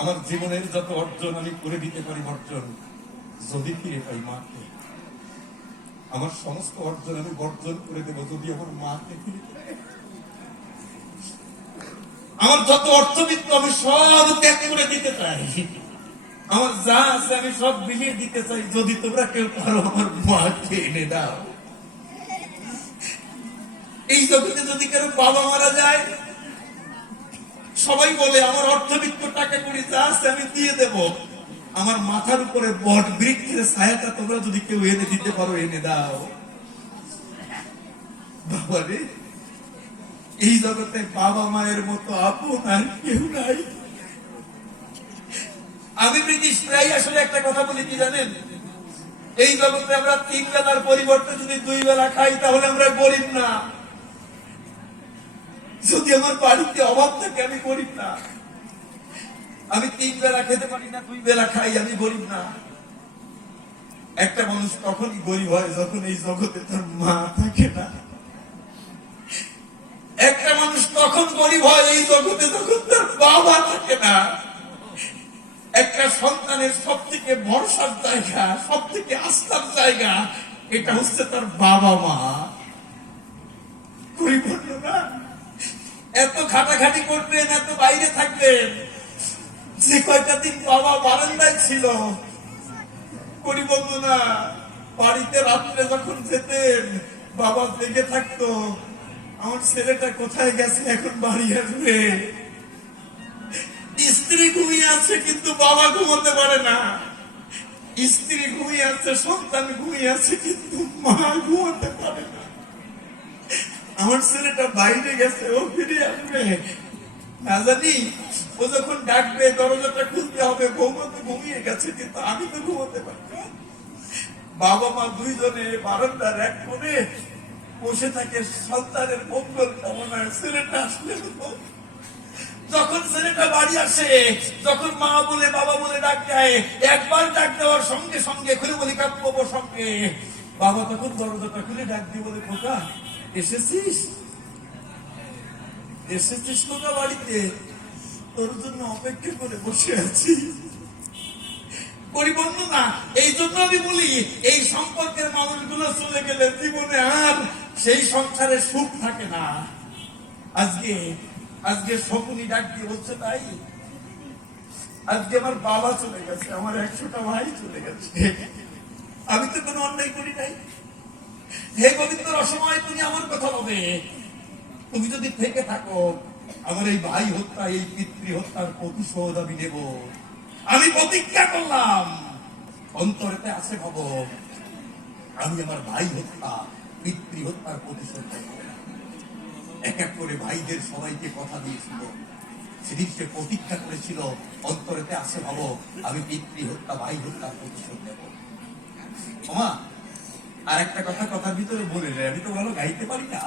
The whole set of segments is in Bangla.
আমার জীবনের যত অর্জন আমি করে দিতে পারি বর্জন, যদি ফিরে পাই মাকে। আমার সমস্ত অর্জন আমি বর্জন করে দেবো যদি আমার মাকে ফিরে পাই। আমার যত অর্থবিত্ত আমি সব ত্যাগ করে দিতে চাই, আমার যা আছে আমি সব বিলিয়ে দিতে চাই, যদি তোমরা কেউ পারো আমার মাকে এনে দাও। এই জগতে যদি কারো বাবা মারা যায়, সবাই বলে আমার অর্থবিত্ত টাকা করি যা আছে আমি দিয়ে দেব, আমার মাথার উপরে বট বৃক্ষের ছায়াটা তোমরা যদি কেউ এনে দিতে পারো এনে দাও। বাবা রে, এই জগতে বাবা মায়ের মতো আপন আর কেউ নাই। আমি ব্রিটিশ প্রায় আসলে একটা কথা বলি কি জানেন, এই জগতে আমরা 3 বেলার পরিবর্তে যদি 2 বেলা খাই তাহলে আমরা গরিব না। যদি আমার বাড়িতে অভাব থাকে আমি গরিব না। আমি 3 বেলা খেতে পারি না, 2 বেলা খাই, আমি গরিব না। একটা মানুষ তখনই গরিব হয় যখন এই জগতে তার মা থাকে না। একটা মানুষ তখন গরিব হয় এই জগতে যখন তার বাবা থাকে না। একটা সন্তানের সব থেকে ভরসার জায়গা, সব থেকে আস্থার জায়গা, এটা হচ্ছে তার বাবা মা। গরিব না, এত খাটাখাটি করবেন, এত বাইরে থাকবেন, যে কয়টা দিন বাবা বারান্দায় ছিল, গরিব না, বাড়িতে রাত্রে যখন যেতেন বাবা জেগে থাকতো, আমার ছেলেটা কোথায় গেছে, এখন বাড়ি আসবে। স্ত্রী ঘুমিয়ে আছে কিন্তু বাবা ঘুমোতে পারে না। স্ত্রী ঘুমিয়ে আছে, সন্তান ঘুমিয়ে আছে কিন্তু মা ঘুমোতে পারে না। আমার ছেলেটা বাইরে গেছে, ও ফিরে আসবে না জানি, ও যখন ডাকবে দরজাটা খুলতে হবে, বৌমা তো ঘুমিয়ে গেছে কিন্তু আমি তো ঘুমোতে পারি না। বাবা মা দুইজনে বারান্দার এক কোণে বসে থাকে সন্তানের মঙ্গল কামনায়। ছেলেটা আসলে যখন ছেলেটা বাড়ি আসে, যখন মা বলে বাবা বলে ডাক দেয়, একবার ডাক দেওয়ার সঙ্গে সঙ্গে খুলে বলি কাব্য সঙ্গে, বাবা তখন দরজাটা খুলে ডাক দিয়ে বলে, খোকা এসেছিস? এসেছিস খোকা বাড়িতে? তোর জন্য অপেক্ষা করে বসে আছি। পরিবর্ণ না, এই জন্য আমি বলি এই সম্পর্কের মানুষগুলো চলে গেলে জীবনে আর সেই সংসারে সুখ থাকে না। আজকে শকুনি ডাক দিয়ে বলছে তাই, আজকে আমার বাবা চলে গেছে, আমার 100টা ভাই চলে গেছে, আমি তো কোনো অন্যায় করি নাই। হে গোবিন্দর অসময় তুমি আমার কথা বলবে, তুমি যদি থেকে থাকো আমার এই ভাই হত্যা, এই পিতৃ হত্যার প্রতিশোধ আমি নেব। আমি প্রতিজ্ঞা করলাম, অন্তরেতে আছে ভাব, আমি আমার ভাই হত্যা, পিতৃ হত্যার প্রতিশোধ নেব। এক এক করে ভাইদের সবাইকে কথা দিয়েছিল, সেদিন সে প্রতিজ্ঞা করেছিল, অন্তরেতে আছে ভাব, আমি পিতৃ হত্যা, ভাই হত্যার প্রতিশোধ নেব। মা আর একটা কথা কথার ভিতরে বলে যায়, আমি তো ভালো গাইতে পারি না,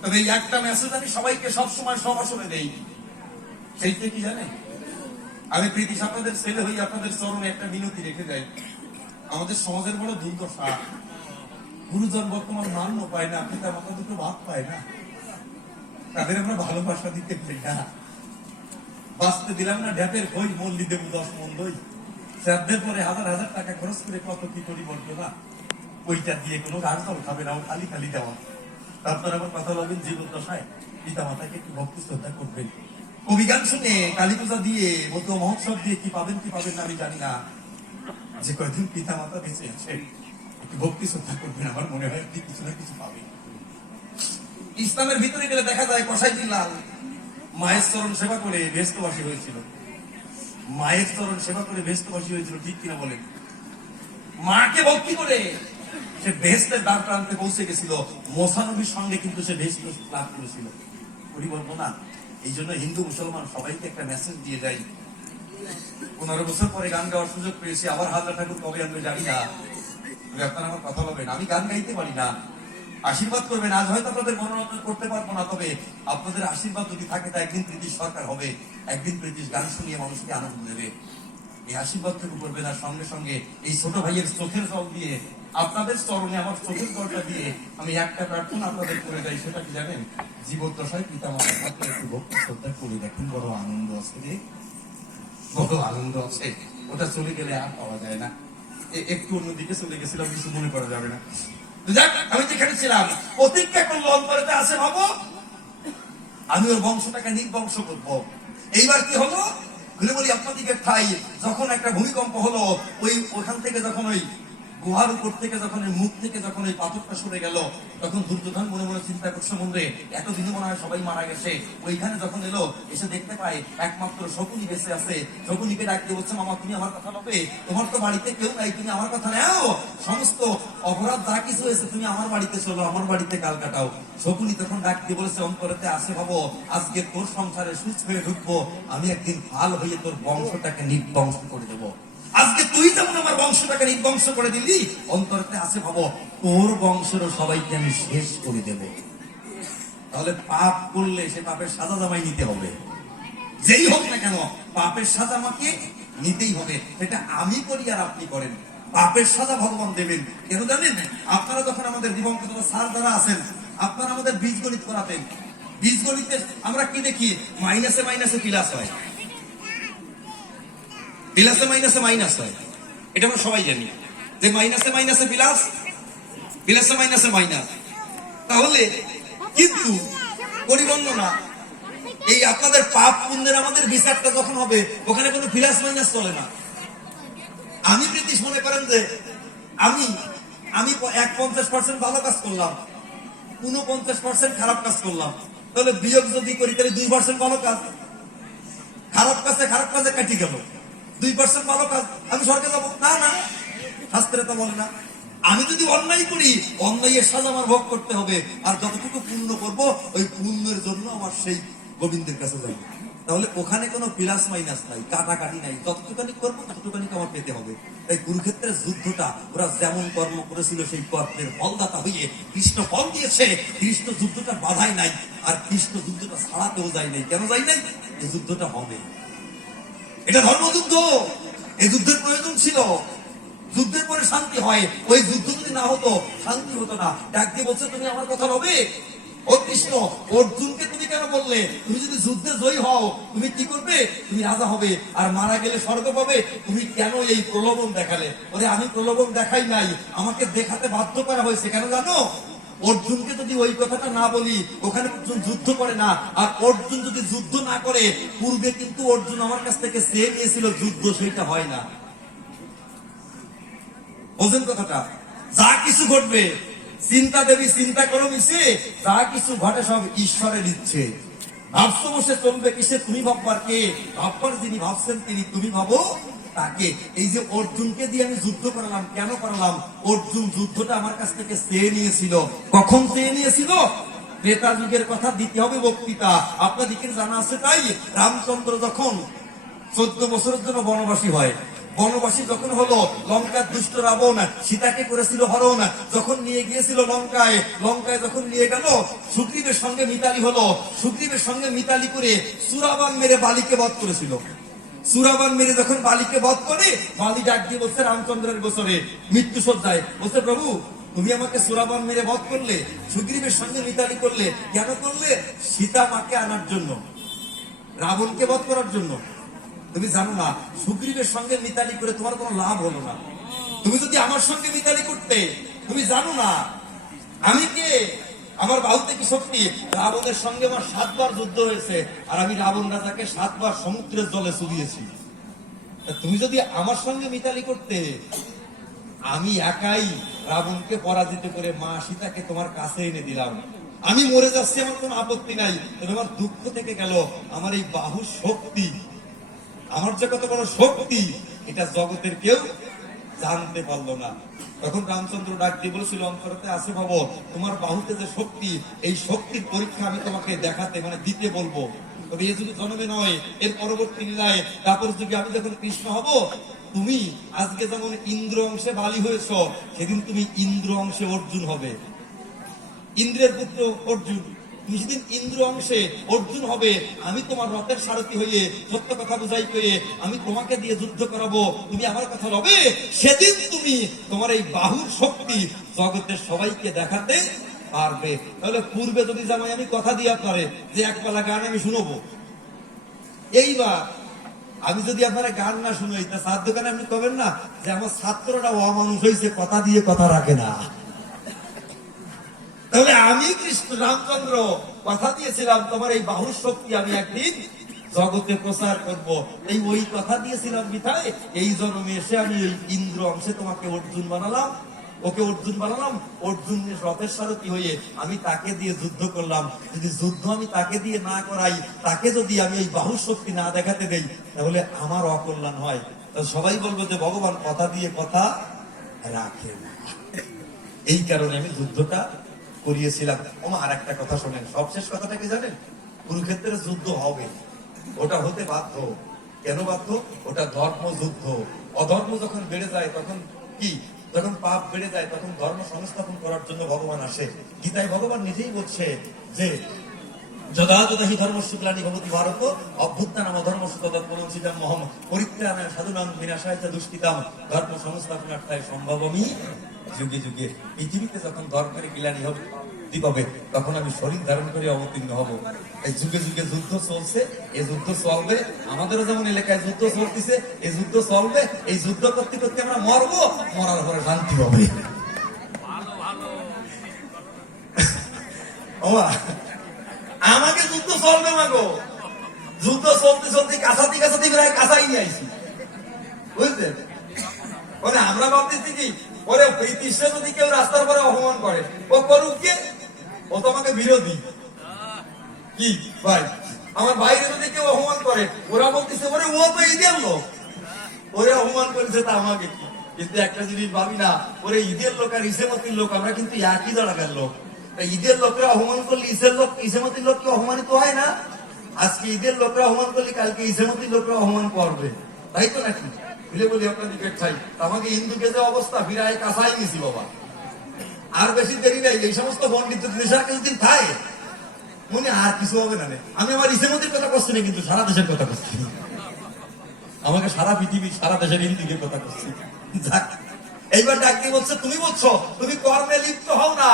তবে এই একটা মেসেজ আমি সবাইকে সবসময় সমাসনে দেই। সেইটা কি জানেন, আমি প্রীতিশ আপনাদের ছেলে হই, আপনাদের চরণে একটা মিনতি রেখে যাই। আমাদের সমাজের বড় দুর্দশা, গুরুজন বর্তমান মান্য পায় না, পিতা মাতা দুটো ভাত পায় না, তাদের আমরা ভালোবাসা দিতে পারি না। বাঁচতে দিলাম না ঢ্যাপের বই, মল্লি দেবু 10 মন দই, শ্রাদ্ধের পরে হাজার হাজার টাকা খরচ করে কত কি পরিবর্তন না, ওইটা দিয়ে কোনো গাছ জল খাবে না, ও খালি খালি দেওয়া। তারপর আবার কথা বলবেন জীবন দশায় পিতা মাতাকে একটু ভক্তি শ্রদ্ধা করবেন। কবি গান শুনে, কালী পূজা দিয়ে, মতো মহোৎসব দিয়ে কি পাবেন কি পাবেন না আমি জানি না, যে কয়েকদিন পিতা মাতা বেঁচে আছে একটু ভক্তি শ্রদ্ধা করবেন, আমার মনে হয় আপনি কিছু না কিছু পাবেন। ইসলামের ভিতরে গেলে দেখা যায় কসাইজি লাল মায়ের চরণ সেবা করে বেহেশতবাসী হয়েছিল। মায়ের চরণ সেবা করে বেহেশতবাসী হয়েছিল, ঠিক কিনা বলেন? মাকে ভক্তি করে সে বেহেশতের দ্বার প্রান্তে পৌঁছে গেছিল। মুসা নবীর সঙ্গে কিন্তু সে বেহেশত লাভ করেছিল। পরিবর্তন না, এই জন্য হিন্দু মুসলমান সবাইকে একটা মেসেজ দিয়ে যাই। 15 বছর পরে গান গাওয়ার সুযোগ পেয়েছি, আবার হাজার ঠাকুর কবে আনবে জানি না, তবে আপনারা আমার কথা বলবেন, আমি গান গাইতে পারি না, আশীর্বাদ করবেন। আজ হয়তো আপনাদের মনোরঞ্জন করতে পারবো না, তবে আপনাদের আশীর্বাদ যদি থাকে তা একদিন ব্রিটিশ সরকার হবে, একদিন ব্রিটিশ গান শুনিয়ে মানুষকে আনন্দ দেবে। এই আশীর্বাদটুকু করবেন। আর সঙ্গে সঙ্গে এই ছোট ভাইয়ের চোখের জল দিয়ে, আপনাদের চরণে আমার চোখের জলটা দিয়ে আমি একটা প্রার্থনা আপনাদের করে যাই, সেটা কি জানেন? জীবদ্দশায় পিতা মাতার সাথে একটু ভক্তি শ্রদ্ধা করে দেখেন, বড় আনন্দ আছে রে। বড় আনন্দ আছে, ওটা চলে গেলে আর পাওয়া যায় না। একটু অন্যদিকে চলে গেছিলাম, কিছু মনে করা যাবে না। যাক, আমি যেখানে ছিলাম প্রতিজ্ঞা করলো অন্তরেতে আছে ভাবো আমি ওর বংশটাকে নির্বংশ করবো। এইবার কি হলো, ঘুরে বলি আপনাদিকে ঠাই, যখন একটা ভূমিকম্প হলো, ওখান থেকে যখন ওই গুহার উপর থেকে যখন ওই মুখ থেকে যখন ওই পাথরটা সরে গেল, তখন দুর্যোধন মনে মনে চিন্তা করছে, মনে এতদিনে মনে হয় সবাই মারা গেছে। ওইখানে যখন এলো, এসে দেখতে পায় একমাত্র শকুনি বেঁচে আছে। শকুনিকে ডাকতে বলছে, মামা তুমি আমার কথা নেবে, তোমার তো বাড়িতে কেউ নাই, তুমি আমার কথা নেও, সমস্ত অপরাধ যা কিছু হয়েছে তুমি আমার বাড়িতে চলো, আমার বাড়িতে কাল কাটাও। শকুনি তখন ডাকতে বলেছে, অন্তরেতে আসে ভাবো আজকে তোর সংসারে সুস্থ হয়ে ঢুকবো, আমি একদিন ফাল হয়ে তোর বংশটাকে নির্বংশ করে দেবো। আজকে তুই যেমন আমার বংশটাকে নির্বংশ করে দিলি, অন্তরতে আছে ভাবো তোর বংশেরও সবাইকে আমি শেষ করে দেব। তাহলে পাপ করলে সে পাপের সাজা জামাই নিতে হবে, যেই হোক না কেন পাপের সাজা আমাকে নিতেই হবে। এটা আমি করি আর আপনি করেন, পাপের সাজা ভগবান দেবেন। কেন জানেন, আপনারা যখন আমাদের দিবঙ্গত স্যার যারা আছেন, আপনারা আমাদের বীজগণিত করাতেন। বীজগণিতে আমরা কি দেখি, মাইনাসে মাইনাসে প্লাস হয়, প্লাসে মাইনাসে মাইনাস হয়। এটা আমরা সবাই জানি যে মাইনাসে মাইনাসে প্লাস, প্লাসে মাইনাসে মাইনাস। তাহলে কিন্তু পরিবর্তনা এই আপনাদের পাপ পুণ্যের আমাদের বিচারটা যখন হবে, ওখানে কোনো প্লাস মাইনাস চলে না। আমি ব্রিটিশ মনে করেন যে আমি 50% ভালো কাজ করলাম, 49% খারাপ কাজ করলাম, তাহলে বিয়োগ যদি করি তাহলে 2% ভালো কাজ, খারাপ কাজে কাটি গেল 2% ভালো কাজ, আমি স্বর্গে যাবো না? না, শাস্ত্রে তো বলে না। আমি যদি অন্যায় করি, অন্যায়ের সাজা আমার ভোগ করতে হবে, আর যতটুকু পুণ্য করব ওই পুণ্যের জন্য আমার সেই গোবিন্দের কাছে যাবো। তাহলে ওখানে কোনো প্লাস মাইনাস নাই, কাটাকাটি নাই, যতটুকানি করবো ততটুকানি আমার পেতে হবে। তাই কুরুক্ষেত্রের যুদ্ধটা ওরা যেমন কর্ম করেছিল সেই কর্মের ফলদাতা হয়ে কৃষ্ণ ফল দিয়েছে। কৃষ্ণ যুদ্ধটা বাধাই নাই, আর কৃষ্ণ যুদ্ধটা ছাড়াতেও যায় নাই। কেন যায় নাই? এই যুদ্ধটা হবে, এটা ধর্মযুদ্ধ, এই যুদ্ধের প্রয়োজন ছিল। যুদ্ধের পরে শান্তি হয়, ওই যুদ্ধ যদি না হতো শান্তি হতো না। ডাক দিয়ে বলছে, তুমি আমার কথা হবে? ও কৃষ্ণ, অর্জুনকে তুমি কেন বললে তুমি যদি যুদ্ধে জয়ী হও তুমি কি করবে? তুমি রাজা হবে, আর মারা গেলে স্বর্গ পাবে। তুমি কেন এই প্রলোভন দেখালে? ওরে আমি প্রলোভন দেখাই নাই, আমাকে দেখাতে বাধ্য করা হয়েছে। কেন জানো? অর্জুনকে যদি ওই কথাটা না বলি, ওখানে অর্জুন যুদ্ধ করে না। আর অর্জুন যদি যুদ্ধ না করে, পূর্বে কিন্তু অর্জুন আমার কাছ থেকে চেয়ে নিয়েছিল যুদ্ধ, সেটা হয় না। বোঝেন কথাটা? যা কিছু ঘটবে, চিন্তা দেবী চিন্তা করো মিশে, যা কিছু ঘটে সব ঈশ্বরের ইচ্ছে। ভাবছো বসে চলবে কিসে, তুমি ভাববার কে? ভাববার যিনি ভাবছেন তিনি, তুমি ভাবো তাকে। এই যে অর্জুনকে দিয়ে আমি যুদ্ধ করালাম, কেন করালাম? অর্জুন যুদ্ধটা আমার কাছ থেকে চেয়ে নিয়েছিল। কখন চেয়ে নিয়েছিল? ত্রেতা যুগের কথা দিতে হবে বক্তৃতা, আপনাদেরকে জানা আছে। তাই রামচন্দ্র যখন 14 বছরের জন্য বনবাসী হয়, বনবাসী যখন হলো, লঙ্কার দুষ্ট রাবণ সীতাকে করেছিল হরণ, যখন নিয়ে গিয়েছিল লঙ্কায়, যখন নিয়ে গেল, সুগ্রীবের সঙ্গে মিতালি হলো, সুগ্রীবের সঙ্গে মিতালি করে সুরাবান মেরে বালিকে বধ করেছিল। সুরাবান মেরে যখন বালিকে বধ করে, বালি ডাক দিয়ে বলছে রামচন্দ্রের বছরে মৃত্যু সজ্জায়, বলছে প্রভু তুমি আমাকে সুরাবান মেরে বধ করলে, সুগ্রীবের সঙ্গে মিতালি করলে, কেন করলে? সীতা মাকে আনার জন্য, রাবণকে বধ করার জন্য। তুমি জানো না, সুগ্রীবের সঙ্গে মিতালি করে তোমার কোনো লাভ হলো না। তুমি যদি আমার সঙ্গে মিতালি করতে, তুমি জানো না আমি কে, আমার বাহুতে কি শক্তি। রাবণের সঙ্গে আমার 7 বার যুদ্ধ হয়েছে, আর আমি রাবণ রাজাকে 7 বার সমুদ্রের জলে চুবিয়েছি। তুমি যদি আমার সঙ্গে মিতালি করতে, আমি একাই রাবণকে পরাজিত করে মা সীতাকে তোমার কাছে এনে দিলাম। আমি মরে যাচ্ছি, আমার কোনো আপত্তি নাই, তোমার দুঃখ থেকে গেল আমার এই বাহু শক্তি, আমার যে কত বড় শক্তি, এটা জগতের কেউ জানতে পারলো না। তখন রামচন্দ্র ডাক দিয়ে বলেছিল, অন্তরতে আছে ভাবো তোমার বাহুতে যে শক্তি, এই শক্তির পরীক্ষা আমি তোমাকে দেখাতে দিতে বলবো। তবে এ যদি জন্মে নয়, এর পরবর্তী লীলায় তারপর যুগে আমি যখন কৃষ্ণ হব, তুমি আজকে যেমন ইন্দ্র অংশে বালি হয়েছ, সেদিন তুমি ইন্দ্র অংশে অর্জুন হবে। ইন্দ্রের পুত্র অর্জুন, তুমি সেদিন ইন্দ্র অংশে অর্জুন হবে। আমি তোমার রথের সারথি হয়ে সত্য কথা বুঝাই পেয়ে আমি তোমাকে দিয়ে যুদ্ধ করাবো, তুমি আমার কথা রবে। সেদিন তুমি তোমার এই বাহুর শক্তি জগতের সবাইকে দেখাতে পারবে। তাহলে পূর্বে যদি জামাই আমি কথা দিয়ে আপনারে যে একবেলা গান আমি শুনবো, এইবার আমি যদি আপনারা গান না শুনাই, তা চার দোকানে আপনি কবেন না যে আমার ছাত্ররা অমানুষ হয়েছে, কথা দিয়ে কথা রাখে না। তাহলে আমি কৃষ্ণ রামচন্দ্র কথা দিয়েছিলাম তোমার এই বাহুর শক্তি আমি একদিন জগতে প্রচার করব। এই ওই কথা দিয়েছিলাম বিধায় এই জন্মে এসে আমি ওই ইন্দ্র অংশে তোমাকে অর্জুন বানালাম, ওকে অর্জুন বানালাম। অর্জুন রথের সারথি হয়ে আমি তাকে দিয়ে যুদ্ধ করলাম। যদি যুদ্ধ আমি তাকে দিয়ে না করাই, তাকে যদি আমি ওই বাহুর শক্তি না দেখাতে দেই, তাহলে আমার অকল্যাণ হয়। তো সবাই বলবো যে ভগবান কথা দিয়ে কথা রাখে না। এই কারণে আমি যুদ্ধটা করিয়েছিলাম। আর একটা কথা শোনেন, সবশেষ কথাটা কি জানেন? কুরুক্ষেত্রের যুদ্ধ হবে, ওটা হতে বাধ্য। কেন বাধ্য? ওটা ধর্ম যুদ্ধ। অধর্ম যখন বেড়ে যায় তখন কি, যখন পাপ বেড়ে যায় তখন ধর্ম সংস্থাপন করার জন্য ভগবান আসে। গীতায় ভগবান নিজেই বলছে যে যদা যদা হি ধর্মস্য গ্লানি ভবতি ভারত অভ্যুত্থানম অধর্মস্য তদপ্রবংসিতম মহম পরিত্রাণায় সাধুনাং বিনাশায় চ দুষ্কৃতাম ধর্ম সংস্থাপনার্থায় সম্ভবমি যুগে যুগে। পৃথিবীতে যখন ধর্মের গ্লানি হবে হবে, তখন আমি শরীর ধারণ করে অবতীর্ণ হব। এই যুগে যুগে যুদ্ধ চলছে, এই যুদ্ধ চলবে। আমাদেরও যেমন এলাকায় যুদ্ধ চলতেছে, এই যুদ্ধ চলবে। এই যুদ্ধ করতে করতে আমরা মরবো, মরার পরে শান্তি হবে। আমাকে যুদ্ধ চলবে মাগো, যুদ্ধ চলতে চলতে কাছাতি কাছাতি প্রায় কাছাই নিয়ে আইছি, বুঝলেন? মানে আমরা ভাবতেছি কি, ওরে ব্রিটিশরা যদি কেউ রাস্তার পরে অপমান করে, ও করুক কে, ও তোমাকে বিরোধী। কি ভাই, আমার বাইরে যদি কেউ অপমান করে, ওরা বলতেছে ওরে ও তো ঈদের লোক, ওরে অপমান করেছে তা আমাকে কি। কিন্তু একটা জিনিস ভাবি না, ওরে ঈদের লোক আর ইসেমতির লোক আমরা কিন্তু একই জায়গার লোক। ঈদের লোকরা অপমান করলে ইসেমতির লোককে অপমানিত হয় না? আজকে ঈদের লোকরা অপমান করলে কালকে ইসেমতির লোকরা অপমান করবে, তাই তো নাকি? বলে বলি আপনাদের চাই, আমাকে হিন্দুকে যে অবস্থা বিরায় কাছাই গেছি বাবা। আর বেশি দেরি নাই, এই সমস্ত পন্ডিত দেশের কিছুদিন থাকে মনে আর কিছু হবে না। আমি আমার ইসেমতির কথা করছি না, কিন্তু সারা দেশের কথা করছি। আমাকে সারা পৃথিবী সারা দেশের হিন্দুকে কথা করছি। যাক, এইবার ডাক দিয়ে বলছে তুমি বলছো তুমি কর্মে লিপ্ত হও না।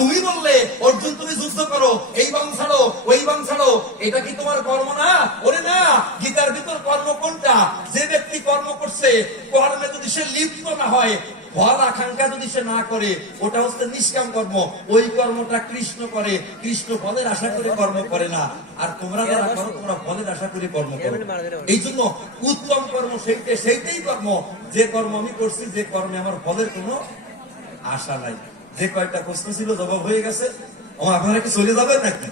তুমি বললে অর্জুন তুমি যুদ্ধ করো, এই বাং ছাড়ো ওই বাং ছাড়ো, এটা কি তোমার কর্ম না? ওরে না, গীতার ভিতর কর্ম কোনটা? যে ব্যক্তি কর্ম করছে, কর্মে যদি সে লিপ্ত না হয়, ফল আকাঙ্ক্ষা যদি সে না করে, ওটা হচ্ছে নিষ্কাম কর্ম। ওই কর্মটা কৃষ্ণ করে, কৃষ্ণ ফলের আশা করে কর্ম করে না। আর তোমরা যারা করো, তোমরা ফলের আশা করে কর্ম করো। এই জন্য উত্তম কর্ম সেইটাই কর্ম যে কর্ম আমি করছি, যে কর্মে আমার ফলের কোনো আশা নাই। যে কয়েকটা প্রশ্ন ছিল জবাব হয়ে গেছে। আপনারা কি চলে যাবেন নাকি?